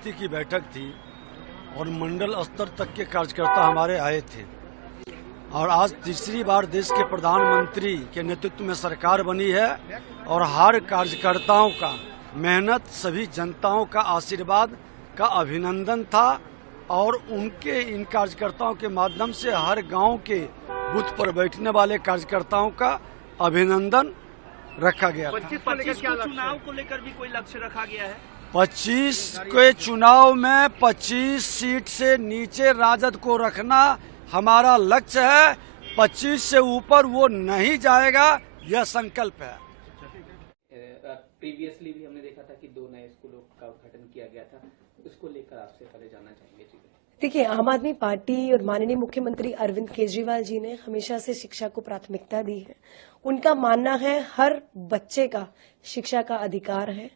समिति की बैठक थी और मंडल स्तर तक के कार्यकर्ता हमारे आए थे और आज तीसरी बार देश के प्रधानमंत्री के नेतृत्व में सरकार बनी है और हर कार्यकर्ताओं का मेहनत, सभी जनताओं का आशीर्वाद का अभिनंदन था और उनके इन कार्यकर्ताओं के माध्यम से हर गांव के बूथ पर बैठने वाले कार्यकर्ताओं का अभिनंदन रखा गया। 25 चुनाव को लेकर भी कोई लक्ष्य रखा गया है? 25 के चुनाव में 25 सीट से नीचे राजद को रखना हमारा लक्ष्य है। 25 से ऊपर वो नहीं जाएगा, यह संकल्प है। प्रीवियसली भी हमने देखा था कि 2 नए स्कूलों का उद्घाटन किया गया था, उसको लेकर आपसे पहले जानना चाहेंगे। देखिए, आम आदमी पार्टी और माननीय मुख्यमंत्री अरविंद केजरीवाल जी ने हमेशा से शिक्षा को प्राथमिकता दी है। उनका मानना है हर बच्चे का शिक्षा का अधिकार है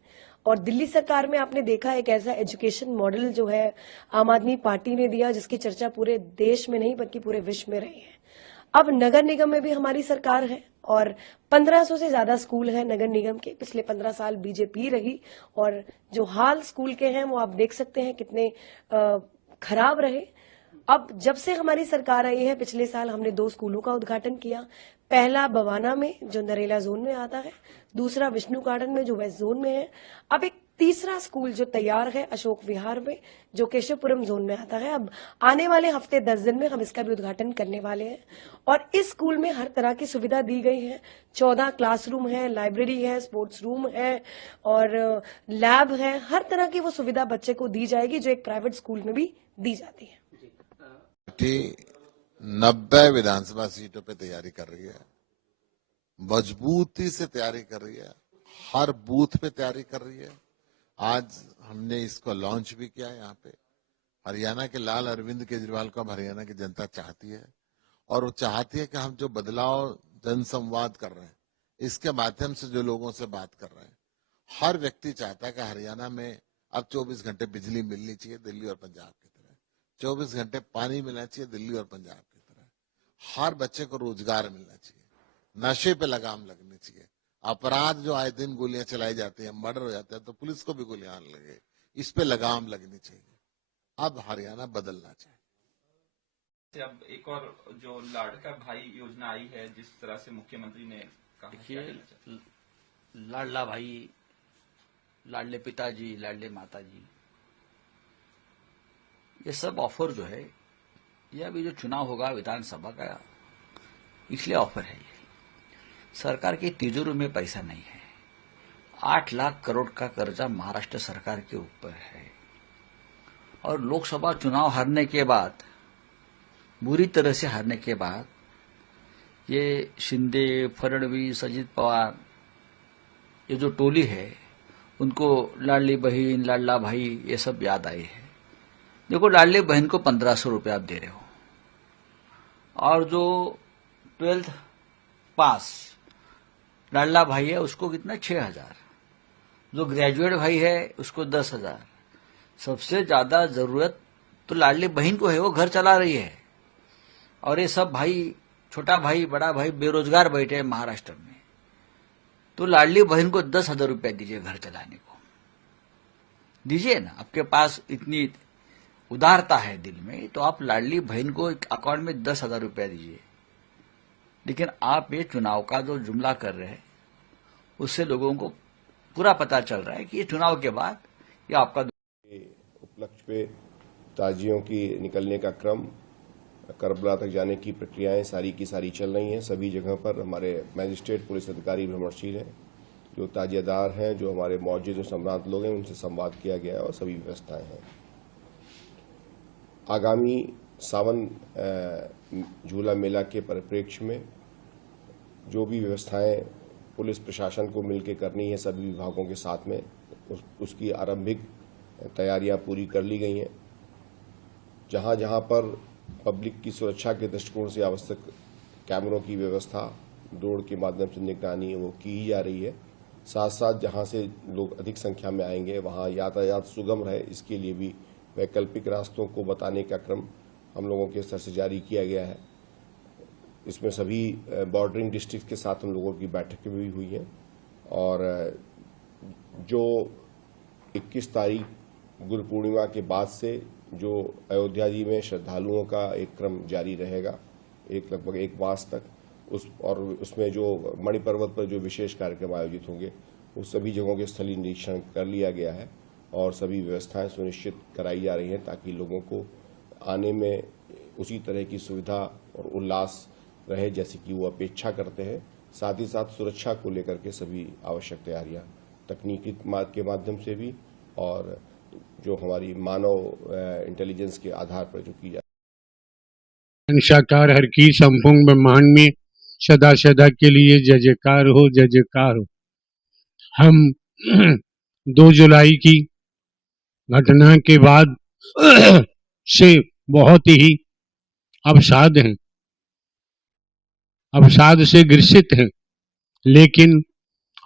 और दिल्ली सरकार में आपने देखा एक ऐसा एजुकेशन मॉडल जो है आम आदमी पार्टी ने दिया जिसकी चर्चा पूरे देश में नहीं बल्कि पूरे विश्व में रही है। अब नगर निगम में भी हमारी सरकार है और 1500 से ज्यादा स्कूल हैं नगर निगम के। पिछले 15 साल बीजेपी रही और जो हाल स्कूल के हैं वो आप देख सकते हैं कितने खराब रहे। अब जब से हमारी सरकार आई है, पिछले साल हमने 2 स्कूलों का उद्घाटन किया। पहला बवाना में जो नरेला जोन में आता है, दूसरा विष्णु गार्डन में जो वेस्ट जोन में है। अब एक तीसरा स्कूल जो तैयार है अशोक विहार में जो केशवपुरम जोन में आता है। अब आने वाले हफ्ते 10 दिन में हम इसका भी उद्घाटन करने वाले हैं और इस स्कूल में हर तरह की सुविधा दी गई है। 14 क्लासरूम है, लाइब्रेरी है, स्पोर्ट्स रूम है और लैब है। हर तरह की वो सुविधा बच्चे को दी जाएगी जो एक प्राइवेट स्कूल में भी दी जाती है। 90 विधानसभा सीटों पे तैयारी कर रही है, मजबूती से तैयारी कर रही है, हर बूथ पे तैयारी कर रही है। आज हमने इसको लॉन्च भी किया है। यहाँ पे हरियाणा के लाल अरविंद केजरीवाल को अब हरियाणा की जनता चाहती है और वो चाहती है कि हम जो बदलाव जनसंवाद कर रहे हैं इसके माध्यम से जो लोगों से बात कर रहे हैं, हर व्यक्ति चाहता है कि हरियाणा में अब 24 घंटे बिजली मिलनी चाहिए दिल्ली और पंजाब की तरह, 24 घंटे पानी मिलना चाहिए दिल्ली और पंजाब की तरह, हर बच्चे को रोजगार मिलना चाहिए, नशे पे लगाम लगनी चाहिए। अपराध जो आए दिन गोलियां चलाई जाती हैं, मर्डर हो जाता है तो पुलिस को भी गोलियां लगे, इस पे लगाम लगनी चाहिए। अब हरियाणा बदलना चाहिए। अब एक और जो लाडका भाई योजना आई है, जिस तरह से मुख्यमंत्री ने कहा, देखिए लाडला भाई, लाडले पिताजी, लाडले माताजी, ये सब ऑफर जो है ये अभी जो चुनाव होगा विधानसभा का इसलिए ऑफर है। ये सरकार की तिजोरी में पैसा नहीं है। 8 लाख करोड़ का कर्जा महाराष्ट्र सरकार के ऊपर है और लोकसभा चुनाव हारने के बाद, बुरी तरह से हारने के बाद, ये शिंदे, फडणवीस, अजित पवार, ये जो टोली है उनको लाडली बहन, लाडला भाई ये सब याद आए हैं। देखो, लाडली बहन को 1500 रुपये आप दे रहे हो और जो 12th पास लाडला भाई है उसको कितना 6000, जो ग्रेजुएट भाई है उसको 10,000। सबसे ज्यादा जरूरत तो लाडली बहन को है, वो घर चला रही है और ये सब भाई, छोटा भाई, बड़ा भाई बेरोजगार बैठे हैं महाराष्ट्र में। तो लाडली बहन को 10,000 रुपया दीजिए घर चलाने को, दीजिए ना। आपके पास इतनी उदारता है दिल में तो आप लाडली बहन को अकाउंट में 10,000 रुपया दीजिए। लेकिन आप ये चुनाव का जो जुमला कर रहे हैं उससे लोगों को पूरा पता चल रहा है कि ये चुनाव के बाद ये आपका उपलक्ष्य पे ताजियों की निकलने का क्रम, करबला तक जाने की प्रक्रियाएं सारी की सारी चल रही हैं। सभी जगह पर हमारे मजिस्ट्रेट, पुलिस अधिकारी भ्रमणशील हैं। जो ताजियादार हैं, जो हमारे मौजूद जो सम्रांत लोग हैं, उनसे संवाद किया गया है और सभी व्यवस्थाएं हैं। आगामी सावन झूला मेला के परिप्रेक्ष्य में जो भी व्यवस्थाएं पुलिस प्रशासन को मिलकर करनी है सभी विभागों के साथ में, उसकी आरंभिक तैयारियां पूरी कर ली गई हैं। जहां जहां पर पब्लिक की सुरक्षा के दृष्टिकोण से आवश्यक कैमरों की व्यवस्था, ड्रोन के माध्यम से निगरानी वो की ही जा रही है। साथ साथ जहां से लोग अधिक संख्या में आएंगे वहां यातायात सुगम रहे, इसके लिए भी वैकल्पिक रास्तों को बताने का क्रम हम लोगों के स्तर से जारी किया गया है। इसमें सभी बॉर्डरिंग डिस्ट्रिक्ट के साथ हम लोगों की बैठकें भी हुई हैं और जो 21 तारीख गुरु पूर्णिमा के बाद से जो अयोध्या जी में श्रद्धालुओं का एक क्रम जारी रहेगा लगभग 1 मास तक, उसमें जो मणिपर्वत पर जो विशेष कार्यक्रम आयोजित होंगे उस सभी जगहों के स्थलीय निरीक्षण कर लिया गया है और सभी व्यवस्थाएं सुनिश्चित कराई जा रही हैं ताकि लोगों को आने में उसी तरह की सुविधा और उल्लास रहे जैसे कि वो अपेक्षा करते हैं। साथ ही साथ सुरक्षा को लेकर के सभी आवश्यक तैयारियां तकनीकी के माध्यम से भी और जो हमारी मानव इंटेलिजेंस के आधार पर जो की जाए। साकार हर की संपूर्ण ब्रह्मांड में सदा सदा के लिए जय जयकार हो, जय जयकार हो। हम 2 जुलाई की घटना के बाद से बहुत ही अवसाद हैं, अवसाद से ग्रसित हैं, लेकिन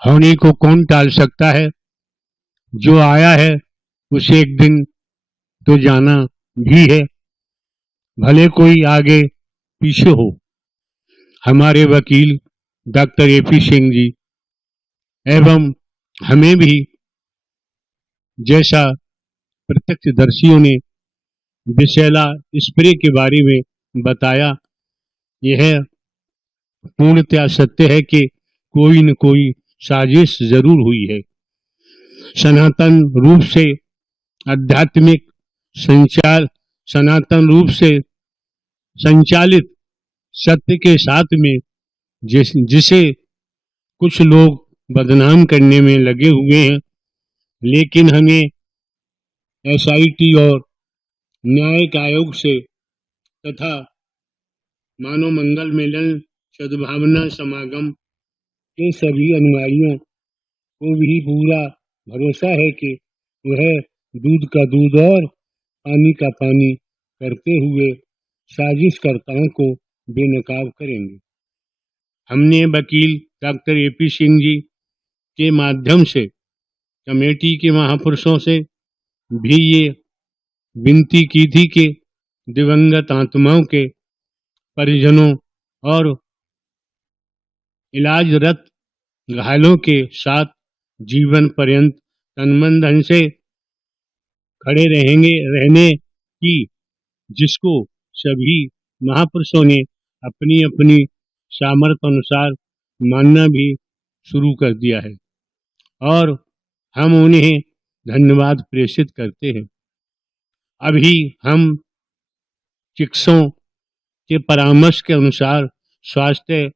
होने को कौन टाल सकता है। जो आया है उसे एक दिन तो जाना भी है, भले कोई आगे पीछे हो। हमारे वकील डॉक्टर AP सिंह जी एवं हमें भी जैसा प्रत्यक्षदर्शियों ने विषैला स्प्रे के बारे में बताया, यह पूर्णतया सत्य है कि कोई न कोई साजिश जरूर हुई है। सनातन रूप से आध्यात्मिक सनातन रूप से संचालित सत्य के साथ में जिसे कुछ लोग बदनाम करने में लगे हुए हैं, लेकिन हमें SIT और न्यायिक आयोग से तथा मानव मंगल मेलन सद्भावना समागम के सभी अनुयायियों को भी पूरा भरोसा है कि वह दूध का दूध और पानी का पानी करते हुए साजिशकर्ताओं को बेनकाब करेंगे। हमने वकील डॉक्टर AP सिंह जी के माध्यम से कमेटी के महापुरुषों से भी ये विनती की थी कि दिवंगत आत्माओं के परिजनों और इलाजरत घायलों के साथ जीवन पर्यंत तन धन से खड़े रहने की, जिसको सभी महापुरुषों ने अपनी अपनी सामर्थ्य अनुसार मानना भी शुरू कर दिया है और हम उन्हें धन्यवाद प्रेषित करते हैं। अभी हम चिकित्सकों के परामर्श के अनुसार स्वास्थ्य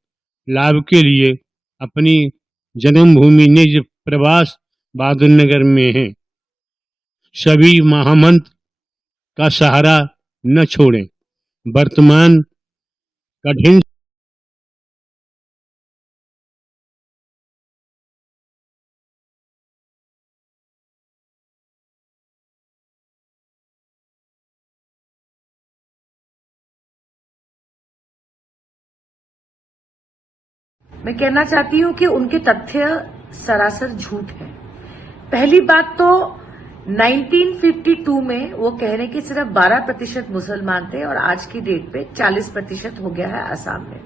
लाभ के लिए अपनी जन्मभूमि निज प्रवास बहादुर नगर में हैं। सभी महामंत्र का सहारा न छोड़ें। वर्तमान कठिन मैं कहना चाहती हूं कि उनके तथ्य सरासर झूठ है। पहली बात तो 1952 में वो कह रहे कि सिर्फ 12% मुसलमान थे और आज की डेट पे 40% हो गया है असम में।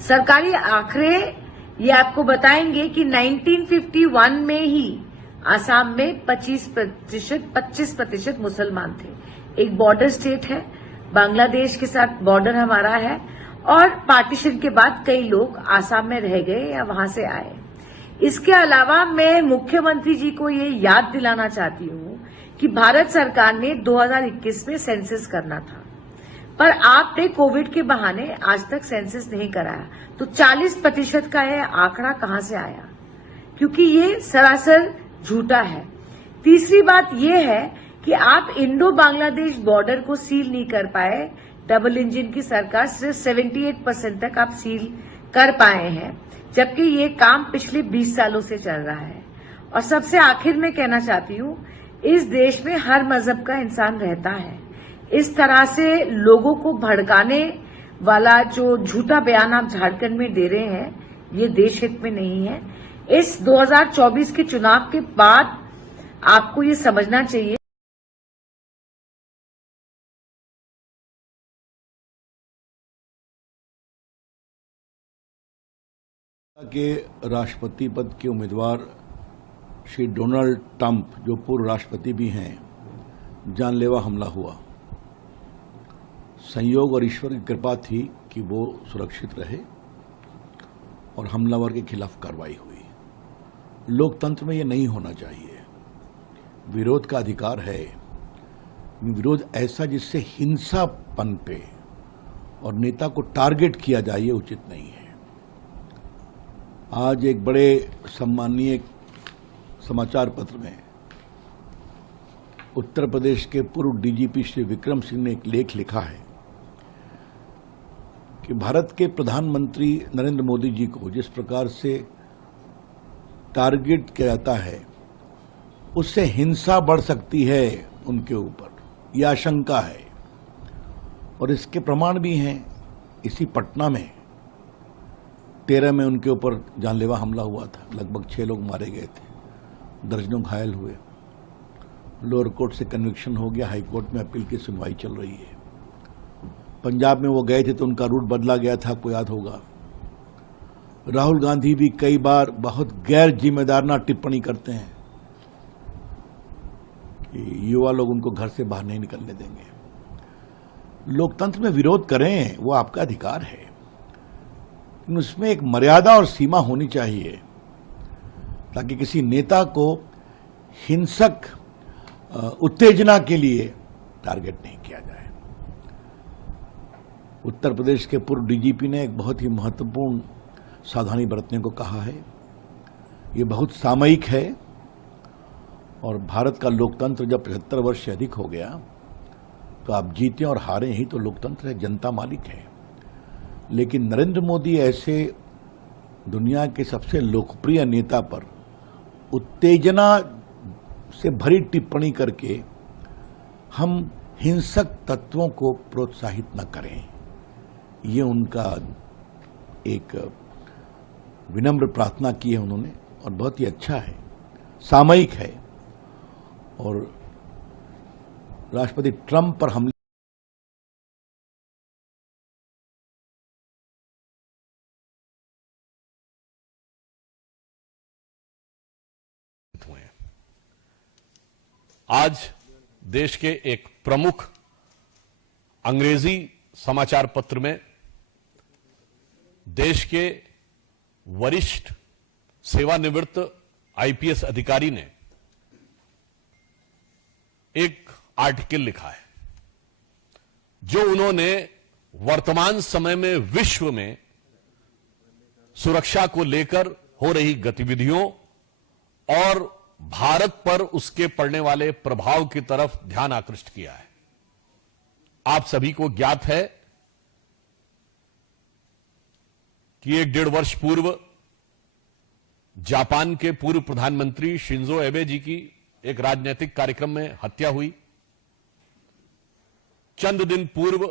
सरकारी आंकड़े ये आपको बताएंगे कि 1951 में ही असम में 25% मुसलमान थे। एक बॉर्डर स्टेट है, बांग्लादेश के साथ बॉर्डर हमारा है और पार्टीशन के बाद कई लोग आसाम में रह गए या वहां से आए। इसके अलावा मैं मुख्यमंत्री जी को ये याद दिलाना चाहती हूं कि भारत सरकार ने 2021 में सेंसस करना था, पर आपने कोविड के बहाने आज तक सेंसस नहीं कराया, तो 40% का यह आंकड़ा कहां से आया? क्योंकि ये सरासर झूठा है। तीसरी बात यह है कि आप इंडो बांग्लादेश बॉर्डर को सील नहीं कर पाए। डबल इंजन की सरकार सिर्फ 78% तक आप सील कर पाए हैं, जबकि ये काम पिछले 20 सालों से चल रहा है। और सबसे आखिर में कहना चाहती हूं, इस देश में हर मजहब का इंसान रहता है। इस तरह से लोगों को भड़काने वाला जो झूठा बयान आप झारखंड में दे रहे हैं, ये देश हित में नहीं है। इस 2024 के चुनाव के बाद आपको ये समझना चाहिए के राष्ट्रपति पद के उम्मीदवार श्री डोनाल्ड ट्रंप, जो पूर्व राष्ट्रपति भी हैं, जानलेवा हमला हुआ। संयोग और ईश्वर की कृपा थी कि वो सुरक्षित रहे और हमलावर के खिलाफ कार्रवाई हुई। लोकतंत्र में ये नहीं होना चाहिए। विरोध का अधिकार है, विरोध ऐसा जिससे हिंसा पनपे और नेता को टारगेट किया जाए, ये उचित नहीं है। आज एक बड़े सम्मानीय समाचार पत्र में उत्तर प्रदेश के पूर्व डीजीपी श्री विक्रम सिंह ने एक लेख लिखा है कि भारत के प्रधानमंत्री नरेंद्र मोदी जी को जिस प्रकार से टारगेट किया जाता है, उससे हिंसा बढ़ सकती है उनके ऊपर, यह आशंका है। और इसके प्रमाण भी हैं। इसी पटना में 13 में उनके ऊपर जानलेवा हमला हुआ था, लगभग 6 लोग मारे गए थे, दर्जनों घायल हुए। लोअर कोर्ट से कन्विक्शन हो गया, हाई कोर्ट में अपील की सुनवाई चल रही है। पंजाब में वो गए थे तो उनका रूट बदला गया था, आपको याद होगा। राहुल गांधी भी कई बार बहुत गैर जिम्मेदाराना टिप्पणी करते हैं कि युवा लोग उनको घर से बाहर नहीं निकलने देंगे। लोकतंत्र में विरोध करें, वो आपका अधिकार है, लेकिन उसमें एक मर्यादा और सीमा होनी चाहिए ताकि किसी नेता को हिंसक उत्तेजना के लिए टारगेट नहीं किया जाए। उत्तर प्रदेश के पूर्व डीजीपी ने एक बहुत ही महत्वपूर्ण सावधानी बरतने को कहा है। ये बहुत सामयिक है और भारत का लोकतंत्र जब 75 वर्ष से अधिक हो गया तो आप जीते और हारे ही तो लोकतंत्र है, जनता मालिक है। लेकिन नरेंद्र मोदी ऐसे दुनिया के सबसे लोकप्रिय नेता पर उत्तेजना से भरी टिप्पणी करके हम हिंसक तत्वों को प्रोत्साहित न करें, ये उनका एक विनम्र प्रार्थना की है उन्होंने, और बहुत ही अच्छा है, सामयिक है। और राष्ट्रपति ट्रंप पर हमले हुए हैं। आज देश के एक प्रमुख अंग्रेजी समाचार पत्र में देश के वरिष्ठ सेवानिवृत्त आईपीएस अधिकारी ने एक आर्टिकल लिखा है जो उन्होंने वर्तमान समय में विश्व में सुरक्षा को लेकर हो रही गतिविधियों और भारत पर उसके पड़ने वाले प्रभाव की तरफ ध्यान आकृष्ट किया है। आप सभी को ज्ञात है कि 1.5 वर्ष पूर्व जापान के पूर्व प्रधानमंत्री शिंजो एबे जी की एक राजनीतिक कार्यक्रम में हत्या हुई। चंद दिन पूर्व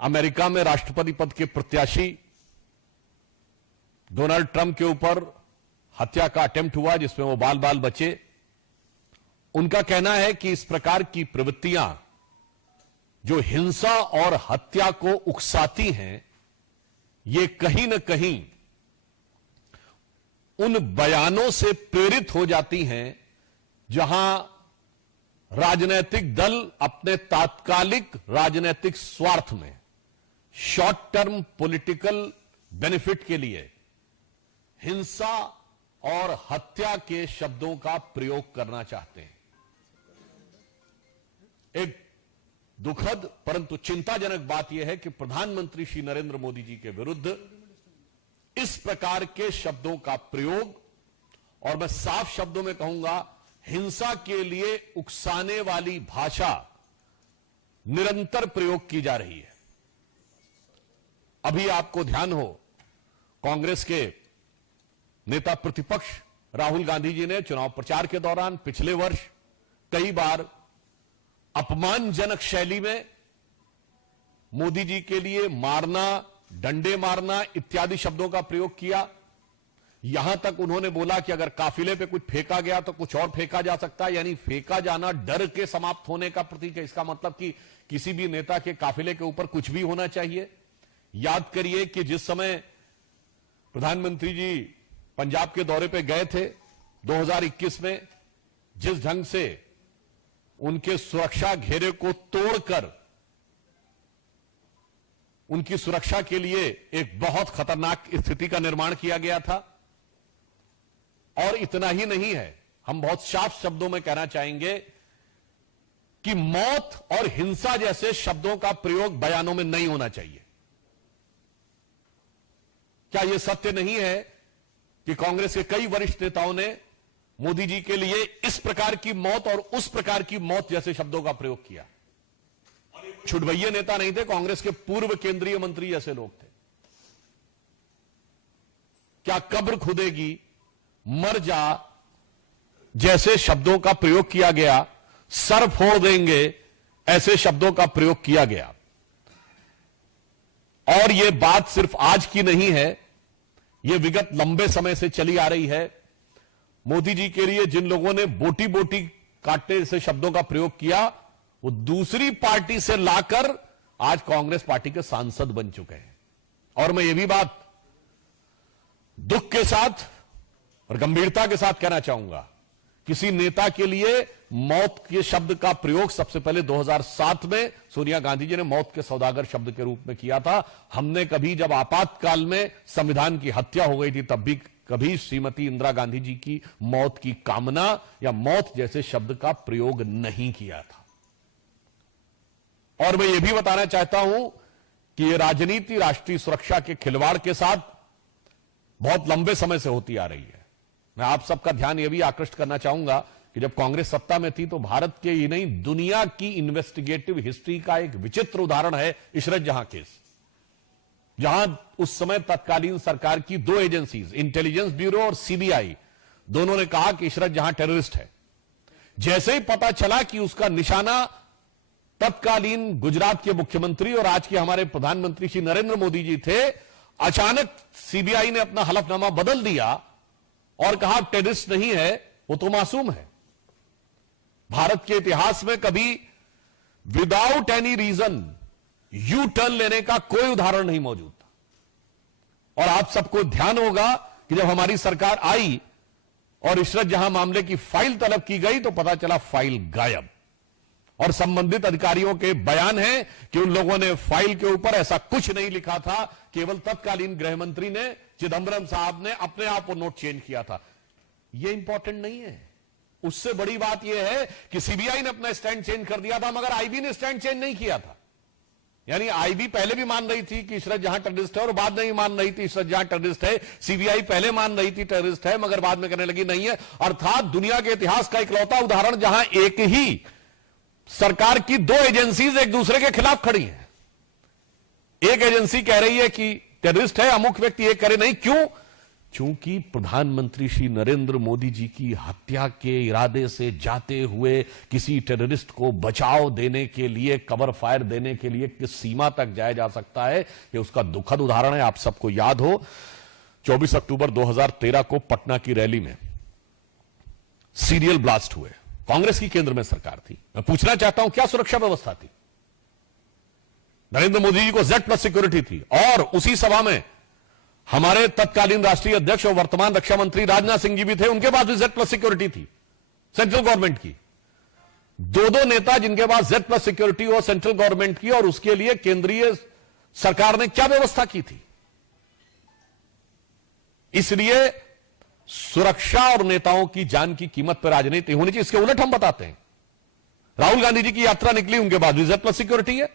अमेरिका में राष्ट्रपति पद के प्रत्याशी डोनाल्ड ट्रंप के ऊपर हत्या का अटेम्प्ट हुआ जिसमें वो बाल बाल बचे। उनका कहना है कि इस प्रकार की प्रवृत्तियां जो हिंसा और हत्या को उकसाती हैं, ये कहीं न कहीं उन बयानों से प्रेरित हो जाती हैं जहां राजनीतिक दल अपने तात्कालिक राजनीतिक स्वार्थ में, शॉर्ट टर्म पॉलिटिकल बेनिफिट के लिए हिंसा और हत्या के शब्दों का प्रयोग करना चाहते हैं। एक दुखद परंतु चिंताजनक बात यह है कि प्रधानमंत्री श्री नरेंद्र मोदी जी के विरुद्ध इस प्रकार के शब्दों का प्रयोग, और मैं साफ शब्दों में कहूंगा हिंसा के लिए उकसाने वाली भाषा निरंतर प्रयोग की जा रही है। अभी आपको ध्यान हो, कांग्रेस के नेता प्रतिपक्ष राहुल गांधी जी ने चुनाव प्रचार के दौरान पिछले वर्ष कई बार अपमानजनक शैली में मोदी जी के लिए मारना, डंडे मारना इत्यादि शब्दों का प्रयोग किया। यहां तक उन्होंने बोला कि अगर काफिले पे कुछ फेंका गया तो कुछ और फेंका जा सकता है, यानी फेंका जाना डर के समाप्त होने का प्रतीक है। इसका मतलब कि किसी भी नेता के काफिले के ऊपर कुछ भी होना चाहिए। याद करिए कि जिस समय प्रधानमंत्री जी पंजाब के दौरे पे गए थे 2021 में, जिस ढंग से उनके सुरक्षा घेरे को तोड़कर उनकी सुरक्षा के लिए एक बहुत खतरनाक स्थिति का निर्माण किया गया था। और इतना ही नहीं है, हम बहुत साफ शब्दों में कहना चाहेंगे कि मौत और हिंसा जैसे शब्दों का प्रयोग बयानों में नहीं होना चाहिए। क्या यह सत्य नहीं है कि कांग्रेस के कई वरिष्ठ नेताओं ने मोदी जी के लिए इस प्रकार की मौत और उस प्रकार की मौत जैसे शब्दों का प्रयोग किया? छुटभइये नेता नहीं थे, कांग्रेस के पूर्व केंद्रीय मंत्री जैसे लोग थे। क्या कब्र खुदेगी, मर जा जैसे शब्दों का प्रयोग किया गया, सर फोड़ देंगे ऐसे शब्दों का प्रयोग किया गया। और यह बात सिर्फ आज की नहीं है, यह विगत लंबे समय से चली आ रही है। मोदी जी के लिए जिन लोगों ने बोटी बोटी काटने से शब्दों का प्रयोग किया, वो दूसरी पार्टी से लाकर आज कांग्रेस पार्टी के सांसद बन चुके हैं। और मैं ये भी बात दुख के साथ और गंभीरता के साथ कहना चाहूंगा, किसी नेता के लिए मौत के शब्द का प्रयोग सबसे पहले 2007 में सोनिया गांधी जी ने मौत के सौदागर शब्द के रूप में किया था। हमने कभी जब आपातकाल में संविधान की हत्या हो गई थी तब भी कभी श्रीमती इंदिरा गांधी जी की मौत की कामना या मौत जैसे शब्द का प्रयोग नहीं किया था। और मैं यह भी बताना चाहता हूं कि यह राजनीति राष्ट्रीय सुरक्षा के खिलवाड़ के साथ बहुत लंबे समय से होती आ रही है। मैं आप सबका ध्यान यह भी आकृष्ट करना चाहूंगा कि जब कांग्रेस सत्ता में थी तो भारत के ही नहीं दुनिया की इन्वेस्टिगेटिव हिस्ट्री का एक विचित्र उदाहरण है इशरत जहां केस, जहां उस समय तत्कालीन सरकार की दो एजेंसीज, इंटेलिजेंस ब्यूरो और सीबीआई, दोनों ने कहा कि इशरत जहां टेररिस्ट है। जैसे ही पता चला कि उसका निशाना तत्कालीन गुजरात के मुख्यमंत्री और आज के हमारे प्रधानमंत्री श्री नरेंद्र मोदी जी थे, अचानक सीबीआई ने अपना हलफनामा बदल दिया और कहा टेररिस्ट नहीं है, वो तो मासूम है। भारत के इतिहास में कभी without any reason U turn लेने का कोई उदाहरण नहीं मौजूद था। और आप सबको ध्यान होगा कि जब हमारी सरकार आई और इशरत जहां मामले की फाइल तलब की गई तो पता चला फाइल गायब। और संबंधित अधिकारियों के बयान है कि उन लोगों ने फाइल के ऊपर ऐसा कुछ नहीं लिखा था, केवल तत्कालीन गृह मंत्री ने, चिदंबरम साहब ने अपने आप वो नोट चेंज किया था। ये इंपॉर्टेंट नहीं है। उससे बड़ी बात यह है कि सीबीआई ने अपना स्टैंड चेंज कर दिया था मगर आईबी ने स्टैंड चेंज नहीं किया था। यानी आईबी पहले भी मान रही थी कि इशरत जहां टेररिस्ट है और बाद में भी मान रही थी इशरत जहां टेररिस्ट है। सीबीआई पहले मान रही थी टेररिस्ट है मगर बाद में कहने लगी नहीं है। अर्थात दुनिया के इतिहास का इकलौता उदाहरण जहां एक ही सरकार की दो एजेंसीज एक दूसरे के खिलाफ खड़ी हैं। एक एजेंसी कह रही है कि टेररिस्ट है अमुक व्यक्ति, एक करे नहीं। क्यों? चूंकि प्रधानमंत्री श्री नरेंद्र मोदी जी की हत्या के इरादे से जाते हुए किसी टेररिस्ट को बचाव देने के लिए, कवर फायर देने के लिए किस सीमा तक जाया जा सकता है, यह उसका दुखद उदाहरण है। आप सबको याद हो 24 अक्टूबर 2013 को पटना की रैली में सीरियल ब्लास्ट हुए। कांग्रेस की केंद्र में सरकार थी। मैं पूछना चाहता हूं क्या सुरक्षा व्यवस्था थी? नरेंद्र मोदी जी को Z+ सिक्योरिटी थी और उसी सभा में हमारे तत्कालीन राष्ट्रीय अध्यक्ष और वर्तमान रक्षा मंत्री राजनाथ सिंह जी भी थे, उनके पास भी Z+ सिक्योरिटी थी सेंट्रल गवर्नमेंट की। दो नेता जिनके पास Z+ सिक्योरिटी हो सेंट्रल गवर्नमेंट की, और उसके लिए केंद्रीय सरकार ने क्या व्यवस्था की थी। इसलिए सुरक्षा और नेताओं की जान की कीमत पर राजनीति होनी चाहिए। इसके उलट हम बताते हैं, राहुल गांधी जी की यात्रा निकली, उनके बाद भी Z+ सिक्योरिटी है।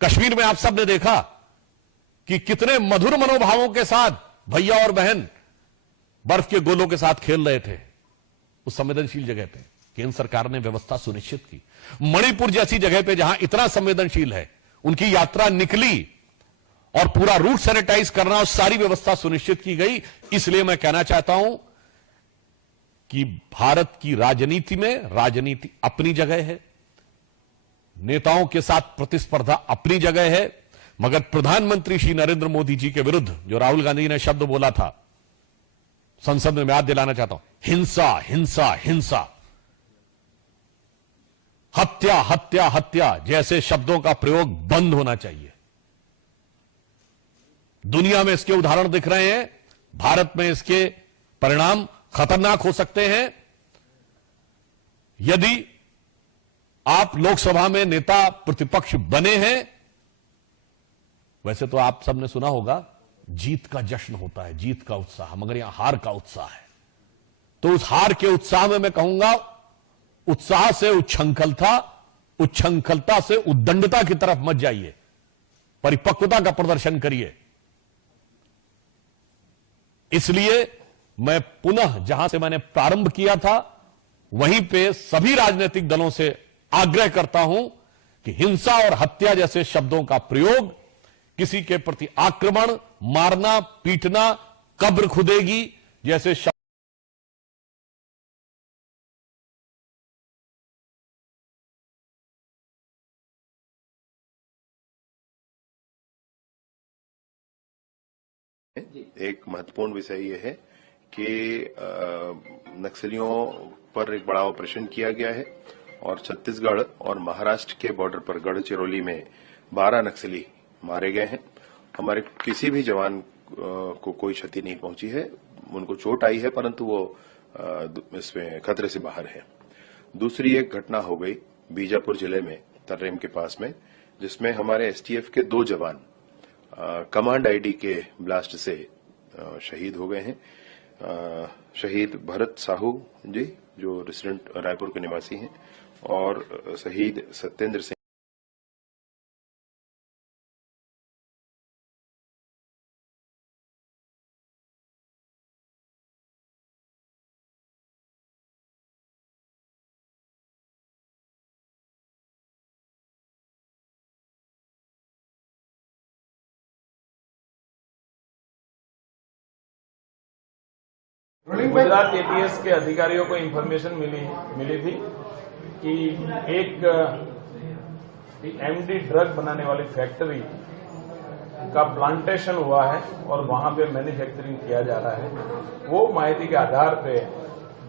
कश्मीर में आप सब ने देखा कि कितने मधुर मनोभावों के साथ भैया और बहन बर्फ के गोलों के साथ खेल रहे थे उस संवेदनशील जगह पे। केंद्र सरकार ने व्यवस्था सुनिश्चित की। मणिपुर जैसी जगह पे जहां इतना संवेदनशील है, उनकी यात्रा निकली और पूरा रूट सैनिटाइज करना और सारी व्यवस्था सुनिश्चित की गई। इसलिए मैं कहना चाहता हूं कि भारत की राजनीति में राजनीति अपनी जगह है, नेताओं के साथ प्रतिस्पर्धा अपनी जगह है, मगर प्रधानमंत्री श्री नरेंद्र मोदी जी के विरुद्ध जो राहुल गांधी जी ने शब्द बोला था संसद में, मैं याद दिलाना चाहता हूं, हिंसा हिंसा हिंसा, हत्या हत्या हत्या जैसे शब्दों का प्रयोग बंद होना चाहिए। दुनिया में इसके उदाहरण दिख रहे हैं, भारत में इसके परिणाम खतरनाक हो सकते हैं यदि आप लोकसभा में नेता प्रतिपक्ष बने हैं। वैसे तो आप सबने सुना होगा जीत का जश्न होता है, जीत का उत्साह, मगर यहां हार का उत्साह है। तो उस हार के उत्साह में मैं कहूंगा, उत्साह से उच्छृंखलता, उच्छृंखलता से उद्दंडता की तरफ मत जाइए, परिपक्वता का प्रदर्शन करिए। इसलिए मैं पुनः जहां से मैंने प्रारंभ किया था वहीं पे सभी राजनीतिक दलों से आग्रह करता हूं कि हिंसा और हत्या जैसे शब्दों का प्रयोग, किसी के प्रति आक्रमण, मारना, पीटना, कब्र खुदेगी जैसे शब्द एक महत्वपूर्ण विषय यह है कि नक्सलियों पर एक बड़ा ऑपरेशन किया गया है और छत्तीसगढ़ और महाराष्ट्र के बॉर्डर पर गढ़चिरौली में 12 नक्सली मारे गए हैं। हमारे किसी भी जवान को कोई क्षति नहीं पहुंची है, उनको चोट आई है, परंतु वो इसमें खतरे से बाहर है। दूसरी एक घटना हो गई बीजापुर जिले में तर्रेम के पास में, जिसमें हमारे एसटीएफ के 2 जवान कमांड आईडी के ब्लास्ट से शहीद हो गए हैं। शहीद भरत साहू जी जो रेसिडेंट रायपुर के निवासी हैं और शहीद सत्येंद्र सिंह गुजरात एटीएस के अधिकारियों को इंफॉर्मेशन मिली थी कि एक एमडी ड्रग बनाने वाली फैक्ट्री का प्लांटेशन हुआ है और वहां पे मैन्युफैक्चरिंग किया जा रहा है। वो माहिती के आधार पे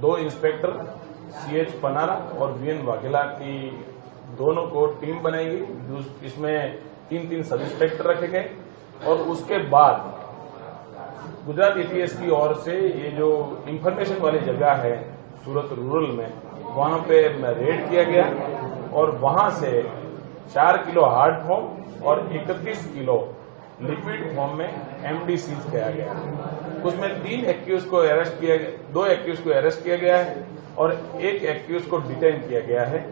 2 इंस्पेक्टर सीएच पनारा और वीएन वाघेला की दोनों को टीम बनाई गई। इसमें 3 सब इंस्पेक्टर रखे गए और उसके बाद गुजरात एटीएस की ओर से ये जो इंफॉर्मेशन वाली जगह है सूरत रूरल में, वहां पे रेड किया गया और वहां से 4 किलो हार्ड फॉर्म और 31 किलो लिक्विड फॉर्म में एमडी सीज किया गया। उसमें 3 एक्यूज को अरेस्ट किया गया, 2 एक्यूज को अरेस्ट किया गया है और 1 एक्यूज को डिटेन किया गया है।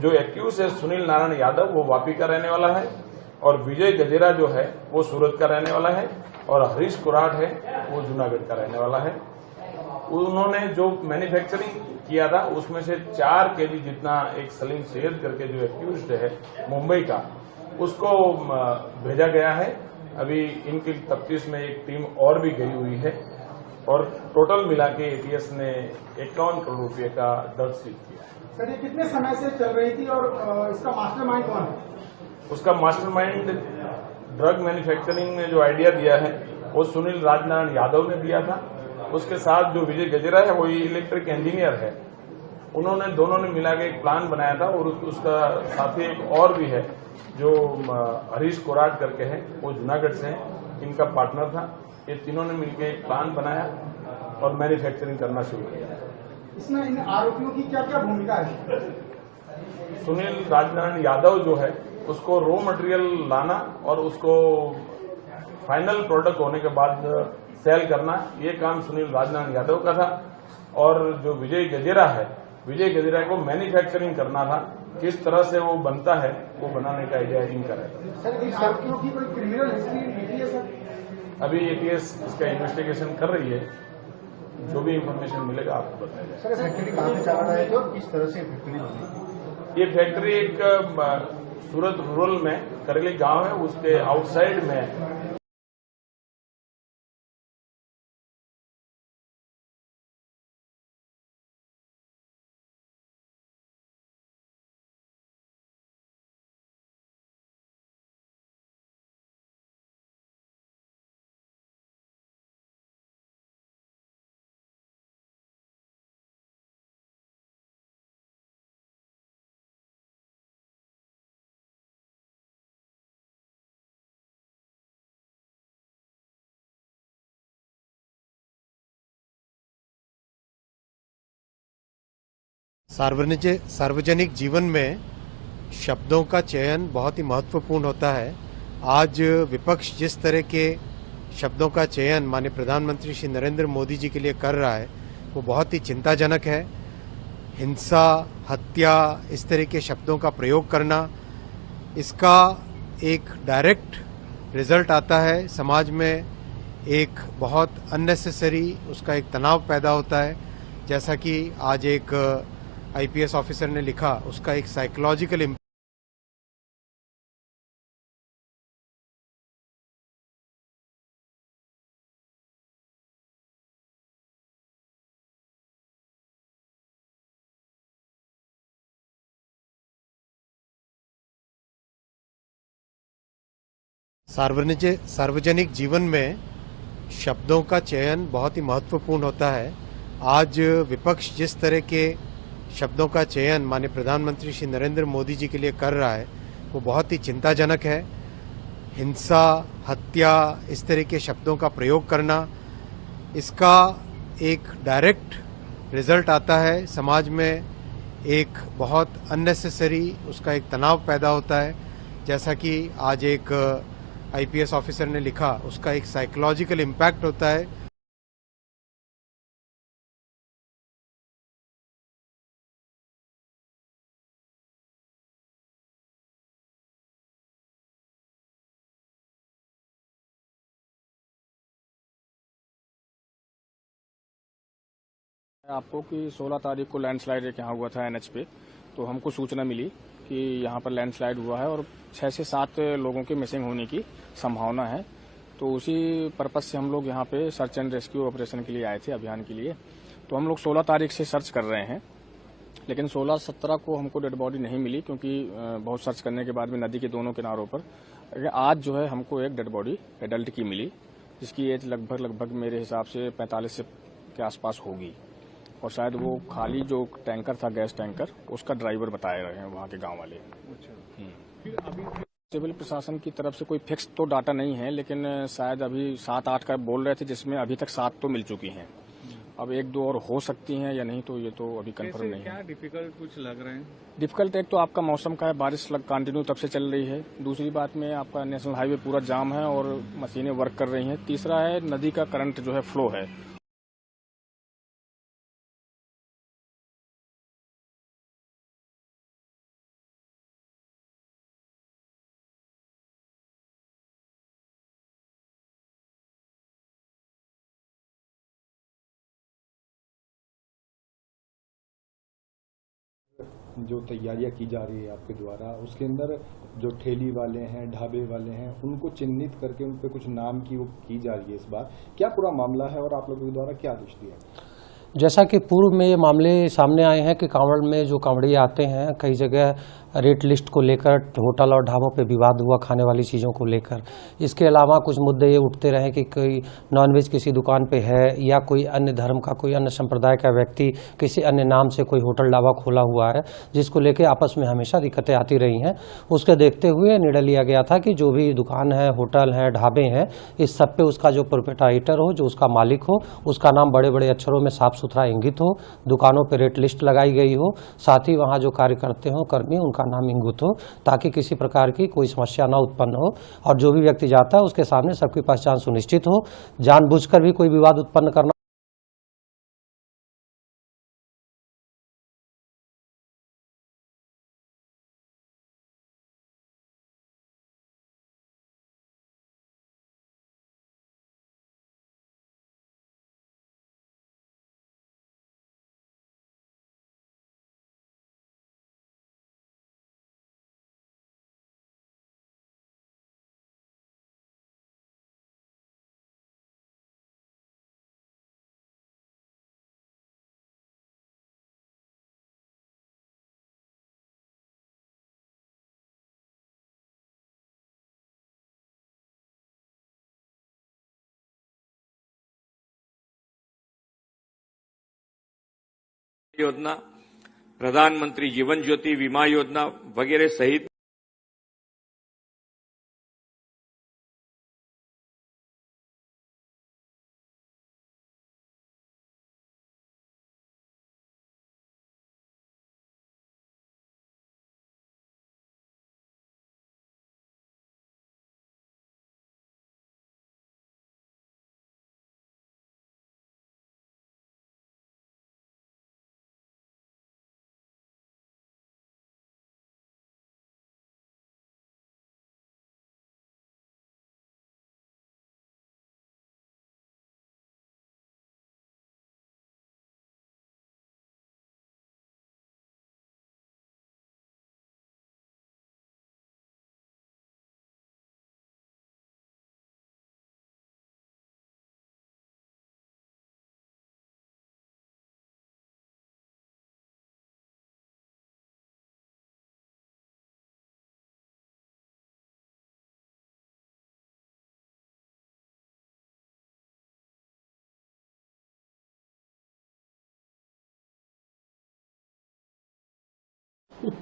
जो एक्यूज है सुनील नारायण यादव, वो वापी का रहने वाला है और विजय गजेरा जो है वो सूरत का रहने वाला है और हरीश कुराट है वो जूनागढ़ का रहने वाला है। उन्होंने जो मैन्युफैक्चरिंग किया था उसमें से 4 केजी जितना एक सलीम सैयद करके जो एक्यूज्ड है मुंबई का, उसको भेजा गया है। अभी इनकी तफ्तीश में एक टीम और भी गई हुई है और टोटल मिला के एटीएस ने 51 करोड़ रुपए का ड्रग सीज किया। सर, ये कितने समय से चल रही थी और इसका मास्टरमाइंड कौन है? उसका मास्टरमाइंड ड्रग मैन्युफैक्चरिंग ने जो आइडिया दिया है वो सुनील राजनारायण यादव ने दिया था। उसके साथ जो विजय गजेरा है वो इलेक्ट्रिक इंजीनियर है। उन्होंने दोनों ने मिला के एक प्लान बनाया था और उसका साथी एक और भी है जो हरीश कोराट करके है, वो जूनागढ़ से है, इनका पार्टनर था। ये तीनों ने मिलकर एक प्लान बनाया और मैन्युफैक्चरिंग करना शुरू किया। इसमें इन आरोपियों की क्या क्या भूमिका है? सुनील राजनारायण यादव जो है उसको रॉ मटेरियल लाना और उसको फाइनल प्रोडक्ट होने के बाद सेल करना, ये काम सुनील राजनारायण यादव का था। और जो विजय गजेरा है, विजय गजेरा को मैन्युफैक्चरिंग करना था, किस तरह से वो बनता है वो बनाने का आइडिया इनका रहता। सर, इन आरोपियों की कोई क्रिमिनल हिस्ट्री है सर? अभी एटीएस इसका इन्वेस्टिगेशन कर रही है, जो भी इंफॉर्मेशन मिलेगा आपको बताया जाएगा। सर, फैक्ट्री कहाँ पे चल रहा है और किस तरह से फैक्ट्री बनी? ये फैक्ट्री एक सूरत रूरल में करेली गांव है, उसके आउटसाइड में सार्वजनिक जीवन में शब्दों का चयन बहुत ही महत्वपूर्ण होता है। आज विपक्ष जिस तरह के शब्दों का चयन माननीय प्रधानमंत्री श्री नरेंद्र मोदी जी के लिए कर रहा है वो बहुत ही चिंताजनक है। हिंसा, हत्या, इस तरह के शब्दों का प्रयोग करना, इसका एक डायरेक्ट रिजल्ट आता है समाज में, एक बहुत अननेसेसरी उसका एक तनाव पैदा होता है। जैसा कि आज एक आईपीएस ऑफिसर ने लिखा, उसका एक साइकोलॉजिकल इम्पैक्ट। सार्वजनिक जीवन में शब्दों का चयन बहुत ही महत्वपूर्ण होता है। आज विपक्ष जिस तरह के शब्दों का चयन माननीय प्रधानमंत्री श्री नरेंद्र मोदी जी के लिए कर रहा है वो बहुत ही चिंताजनक है। हिंसा, हत्या, इस तरह के शब्दों का प्रयोग करना, इसका एक डायरेक्ट रिजल्ट आता है समाज में, एक बहुत अननेसेसरी उसका एक तनाव पैदा होता है। जैसा कि आज एक आईपीएस ऑफिसर ने लिखा, उसका एक साइकोलॉजिकल इम्पैक्ट होता है। आपको कि 16 तारीख को लैंडस्लाइड एक यहाँ हुआ था एनएच पे, तो हमको सूचना मिली कि यहाँ पर लैंडस्लाइड हुआ है और 6 से 7 लोगों के मिसिंग होने की संभावना है। तो उसी पर्पज से हम लोग यहाँ पे सर्च एंड रेस्क्यू ऑपरेशन के लिए आए थे, अभियान के लिए। तो हम लोग 16 तारीख से सर्च कर रहे हैं, लेकिन 16-17 को हमको डेड बॉडी नहीं मिली, क्योंकि बहुत सर्च करने के बाद में नदी के दोनों किनारों पर आज जो है हमको एक डेड बॉडी एडल्ट की मिली, जिसकी एज लगभग मेरे हिसाब से 45 के आसपास होगी। और शायद वो खाली जो टैंकर था, गैस टैंकर, उसका ड्राइवर बताए रहे हैं वहाँ के गांव वाले। सिविल प्रशासन की तरफ से कोई फिक्स तो डाटा नहीं है, लेकिन शायद अभी 7-8 का बोल रहे थे, जिसमें अभी तक 7 तो मिल चुकी हैं। अब 1-2 और हो सकती हैं या नहीं, तो ये तो अभी कंफर्म नहीं है। क्या डिफिकल्ट कुछ लग रहे हैं? डिफिकल्ट एक तो आपका मौसम का है, बारिश कंटिन्यू तब से चल रही है। दूसरी बात में आपका नेशनल हाईवे पूरा जाम है और मशीनें वर्क कर रही हैं। तीसरा है नदी का करंट जो है फ्लो है। जो तैयारियां की जा रही है आपके द्वारा, उसके अंदर जो ठेली वाले हैं, ढाबे वाले हैं, उनको चिन्हित करके उन पे कुछ नाम की वो की जा रही है। इस बार क्या पूरा मामला है और आप लोगों के द्वारा क्या आदेश दिया? जैसा कि पूर्व में ये मामले सामने आए हैं कि कांवड़ में जो कांवड़िए आते हैं, कई जगह रेट लिस्ट को लेकर होटल और ढाबों पे विवाद हुआ, खाने वाली चीज़ों को लेकर। इसके अलावा कुछ मुद्दे ये उठते रहे कि कोई नॉनवेज किसी दुकान पे है, या कोई अन्य धर्म का, कोई अन्य संप्रदाय का व्यक्ति किसी अन्य नाम से कोई होटल ढाबा खोला हुआ है, जिसको लेकर आपस में हमेशा दिक्कतें आती रही हैं। उसके देखते हुए निर्णय लिया गया था कि जो भी दुकान है, होटल है, ढाबे हैं, इस सब पे उसका जो प्रोप्राइटर हो, जो उसका मालिक हो, उसका नाम बड़े बड़े अक्षरों में साफ सुथरा इंगित हो, दुकानों पर रेट लिस्ट लगाई गई हो, साथ ही वहाँ जो कार्य करते हों कर्मी, उनका नाम इंगित हो, ताकि किसी प्रकार की कोई समस्या न उत्पन्न हो। और जो भी व्यक्ति जाता है उसके सामने सबकी पहचान सुनिश्चित हो। जानबूझकर भी कोई विवाद उत्पन्न करना योजना, प्रधानमंत्री जीवन ज्योति बीमा योजना वगैरह सहित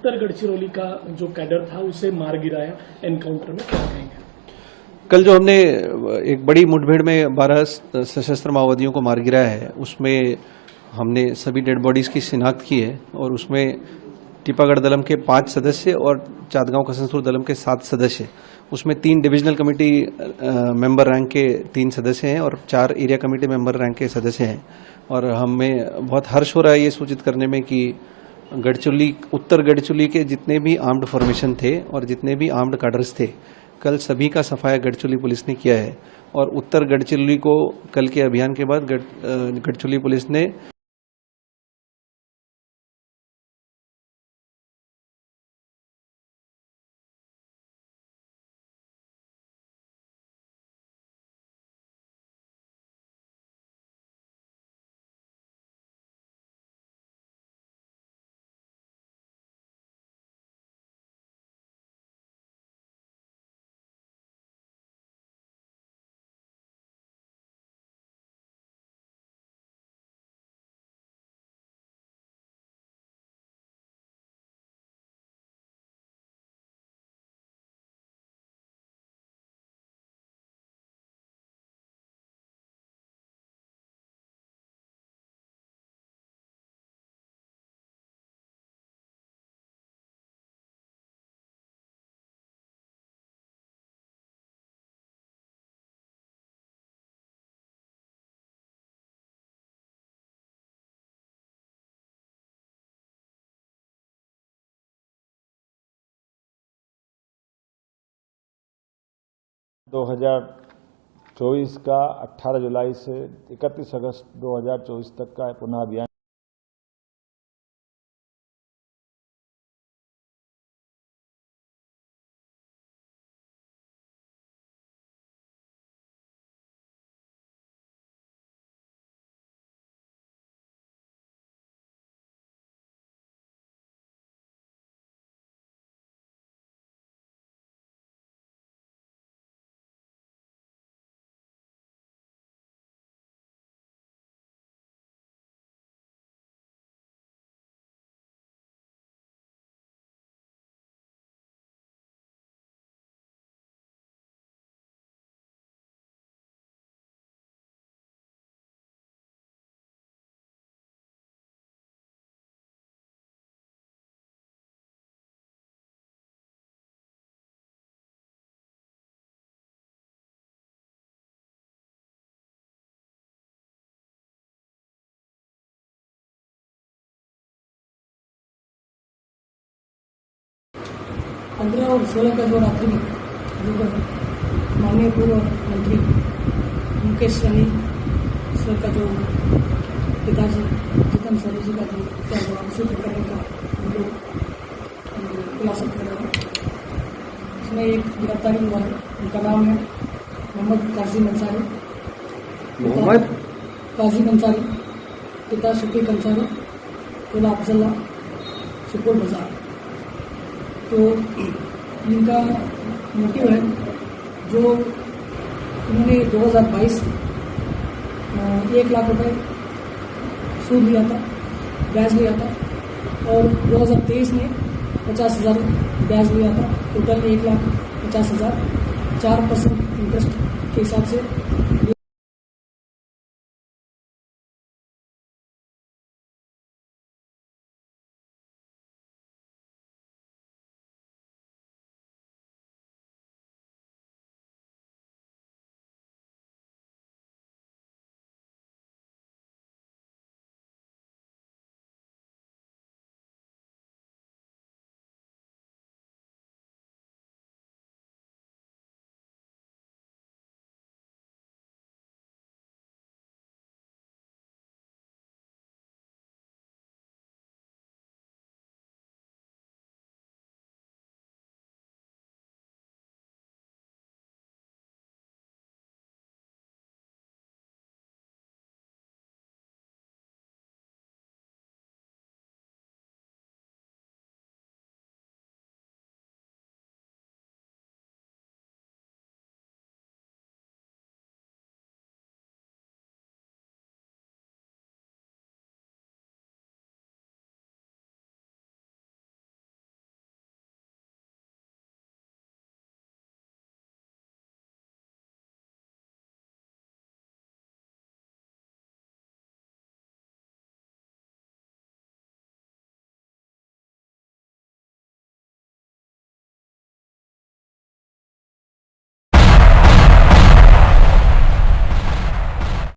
उत्तर गढ़चिरौली का जो कैडर था उसे मार गिराया एनकाउंटर में, क्या कहेंगे? कल जो हमने एक बड़ी मुठभेड़ में 12 सशस्त्र माओवादियों को मार गिराया है, उसमें हमने सभी डेड बॉडीज की शिनाख्त की है और उसमें टीपागढ़ दलम के 5 सदस्य और चातगांव कसनसुर दलम के 7 सदस्य, उसमें 3 डिविजनल कमेटी मेंबर रैंक के 3 सदस्य हैं और 4 एरिया कमेटी मेंबर रैंक के सदस्य हैं। और हमें बहुत हर्ष हो रहा है ये सूचित करने में कि गढ़चिरौली, उत्तर गढ़चिरौली के जितने भी आर्म्ड फॉर्मेशन थे और जितने भी आर्म्ड कैडर्स थे, कल सभी का सफाया गढ़चिरौली पुलिस ने किया है। और उत्तर गढ़चिरौली को कल के अभियान के बाद गढ़चिरौली पुलिस ने ...2024 का 18 जुलाई से 31 अगस्त 2024 तक का पुनः अभियान पंद्रह और 16 का जो रात्रि माननीय पूर्व मंत्री मुकेश सहनी सर का जो पिताजी जितन सहनी जी का जो क्या हुआ उसे करने का हम लोग खुलासा कर रहे हैं। इसमें एक गिरफ्तारी हुआ है, उनका नाम है मोहम्मद काजिम अंसारी, पिता शफीक अंसारी, खुला अफजल्ला, सुपुर बाजार। तो इनका मोटिव है जो इन्होंने 2022 1 लाख रुपए सूद लिया था, ब्याज लिया था और 2023 में 50,000 ब्याज लिया था। टोटल 1,50,000 4% इंटरेस्ट के हिसाब से